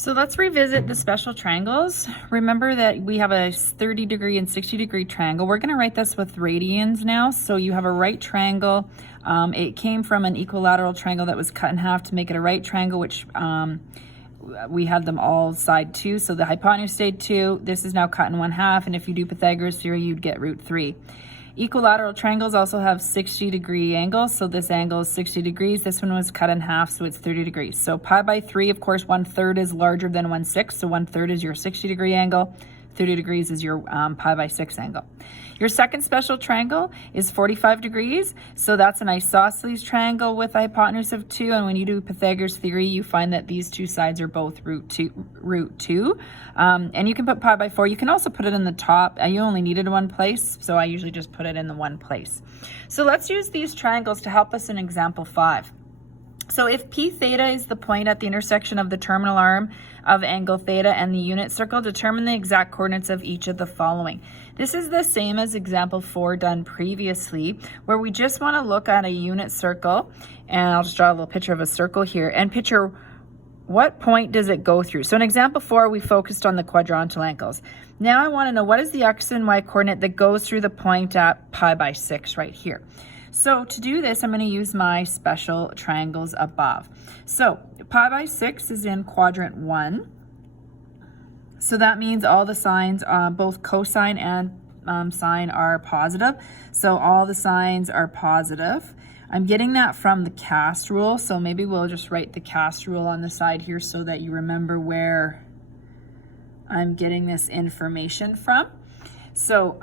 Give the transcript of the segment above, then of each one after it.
So let's revisit the special triangles. Remember that we have a 30 degree and 60 degree triangle. We're going to write this with radians now. So you have a right triangle. It came from an equilateral triangle that was cut in half to make it a right triangle, which we had them all side 2. So the hypotenuse stayed 2. This is now cut in 1/2. And if you do Pythagoras theory, you'd get √3. Equilateral triangles also have 60 degree angles. So this angle is 60 degrees. This one was cut in half, so it's 30 degrees. So pi by 3, of course, 1/3 is larger than 1/6. So 1/3 is your 60 degree angle. 30 degrees is your pi by 6 angle. Your second special triangle is 45 degrees. So that's an isosceles triangle with a hypotenuse of 2. And when you do Pythagoras theory, you find that these two sides are both √2. And you can put pi by 4. You can also put it in the top. You only needed one place, so I usually just put it in the one place. So let's use these triangles to help us in example 5. So if P theta is the point at the intersection of the terminal arm of angle theta and the unit circle, determine the exact coordinates of each of the following. This is the same as example 4 done previously, where we just want to look at a unit circle, and I'll just draw a little picture of a circle here, and picture what point does it go through. So in example 4, we focused on the quadrantal angles. Now I want to know what is the x and y coordinate that goes through the point at pi by 6 right here. So to do this, I'm going to use my special triangles above. So pi by 6 is in quadrant 1. So that means all the signs, both cosine and sine, are positive. So all the signs are positive. I'm getting that from the cast rule. So maybe we'll just write the cast rule on the side here so that you remember where I'm getting this information from. So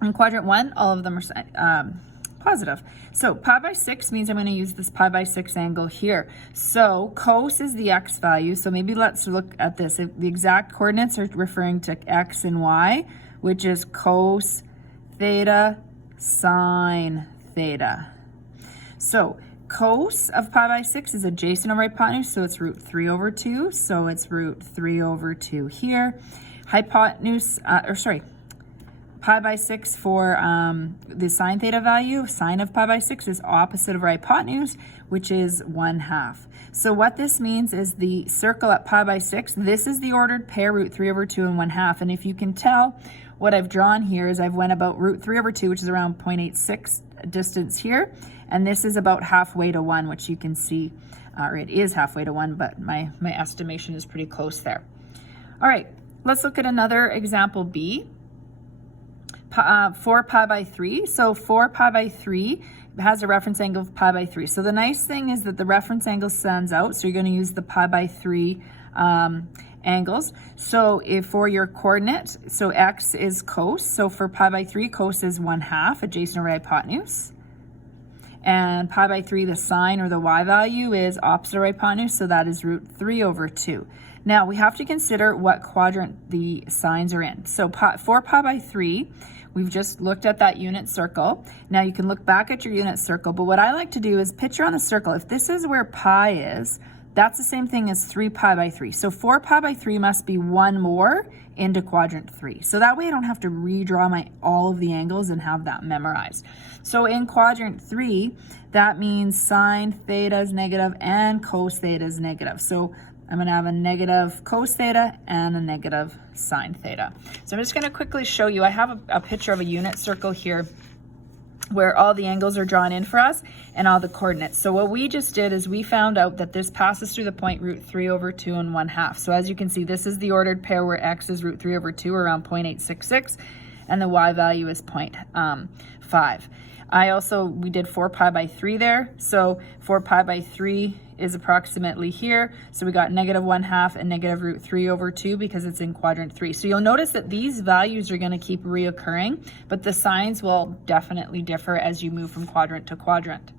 in quadrant 1, all of them are positive. So pi by 6 means I'm going to use this pi by 6 angle here. So cos is the x value. So maybe let's look at this. The exact coordinates are referring to x and y, which is cos theta sine theta. So cos of pi by 6 is adjacent over hypotenuse, so it's √3/2. So it's √3/2 here. Hypotenuse, pi by 6 for the sine theta value, sine of pi by 6 is opposite of our hypotenuse, which is 1/2. So what this means is the circle at pi by 6, this is the ordered pair, √3/2 and 1/2. And if you can tell, what I've drawn here is I've went about √3/2, which is around 0.86 distance here. And this is about halfway to 1, which you can see, or it is halfway to 1, but my estimation is pretty close there. All right, let's look at another example B. 4 pi by 3. So 4 pi by 3 has a reference angle of pi by 3. So the nice thing is that the reference angle stands out. So you're going to use the pi by 3 angles. So if for your coordinate, so x is cos. So for pi by 3, cos is 1/2 adjacent over hypotenuse. And pi by 3, the sine or the y value is opposite of hypotenuse. So that is √3/2. Now we have to consider what quadrant the signs are in. So for pi by 3, we've just looked at that unit circle. Now you can look back at your unit circle, but what I like to do is picture on the circle, if this is where pi is, that's the same thing as 3 pi by 3. So 4 pi by 3 must be one more into quadrant 3. So that way I don't have to redraw all of the angles and have that memorized. So in quadrant 3, that means sine theta is negative and cos theta is negative. So I'm going to have a negative cos theta and a negative sine theta. So I'm just going to quickly show you. I have a picture of a unit circle here where all the angles are drawn in for us and all the coordinates. So what we just did is we found out that this passes through the point √3/2 and 1/2. So as you can see, this is the ordered pair where x is √3/2, around 0.866, and the y value is 0.5. We did 4 pi by 3 there. So 4 pi by 3 is approximately here. So we got negative 1/2 and negative √3/2 because it's in quadrant 3. So you'll notice that these values are going to keep reoccurring, but the signs will definitely differ as you move from quadrant to quadrant.